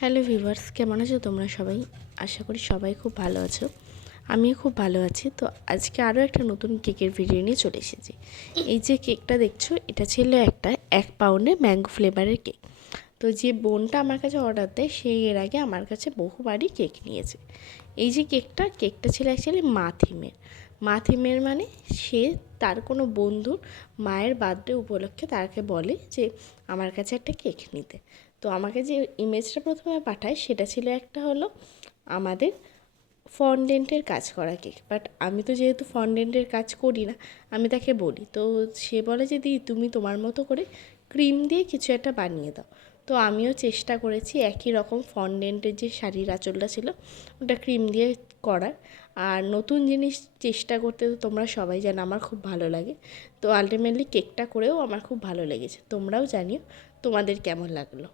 Hello viewers, কেমন আছো তোমরা সবাই? আশা করি সবাই খুব ভালো আছো। আমিও খুব ভালো আছি। তো আজকে আরও একটা নতুন কেকের ভিডিও নিয়ে চলে এসেছি। এই যে কেকটা দেখছো, এটা ছিল একটা 1 পাউন্ডের ম্যাঙ্গো ফ্লেভারের কেক। তো যে বোনটা আমার কাছে অর্ডার দেয়, সেই এর আগে আমার কাছে বহুবারই কেক নিয়েছে। এই যে কেকটা ছিল অ্যাকচুয়ালি মা থিমের মানে সে তার কোনো বন্ধুর মায়ের বার্থডে উপলক্ষে তাকে বলে যে আমার কাছে একটা কেক নিতে। তো আমাকে যে ইমেজটা প্রথমে পাঠায় সেটা ছিল একটা হলো আমাদের ফন্ডেন্টের কাজ করা কেক। বাট আমি তো যেহেতু ফন্ডেন্টের কাজ করি না, আমি তাকে বলি, তো সে বলে যে দিদি তুমি তোমার মতো করে ক্রিম দিয়ে কিছু একটা বানিয়ে দাও। তো আমিও চেষ্টা করেছি একই রকম ফন্ডেন্টের যে শাড়ির আঁচলটা ছিল ওটা ক্রিম দিয়ে করার। আর নতুন জিনিস চেষ্টা করতে তো তোমরা সবাই জানো আমার খুব ভালো লাগে। তো আলটিমেটলি কেকটা করেও আমার খুব ভালো লেগেছে। তোমরাও জানিও তোমাদের কেমন লাগলো।